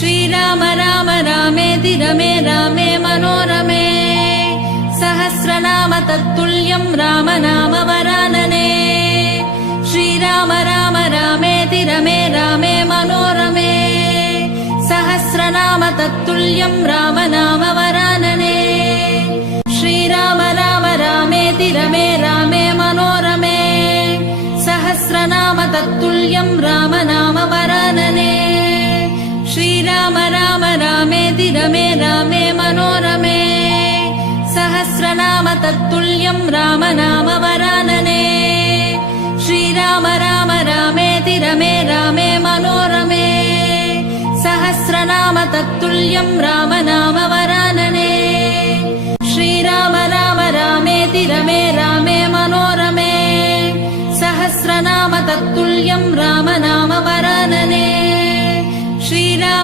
श्रीराम राम रामेति रमे रामे मनोरमे सहस्रनाम तत्तुल्यं राम नाम वरानने श्रीराम राम रामेति रमे रामे मनोरमे सहस्रनाम तत्तुल्यं राम नाम वरानने श्रीराम राम रामेति रमे रामे मनोरमे सहस्रनाम तत्तुल्यं राम नाम वरानने श्रीराम राम रामेति रमे रामे मनोरमे सहस्रनाम तत्तुल्यं राम नाम वरानने श्रीराम राम रामेति रमे रामे मनोरमे सहस्रनाम तत्तुल्यं राम नाम वरानने श्रीराम राम रामेति रमे रामे मनोरमे सहस्रनाम तत्तुल्यं राम नाम वरानने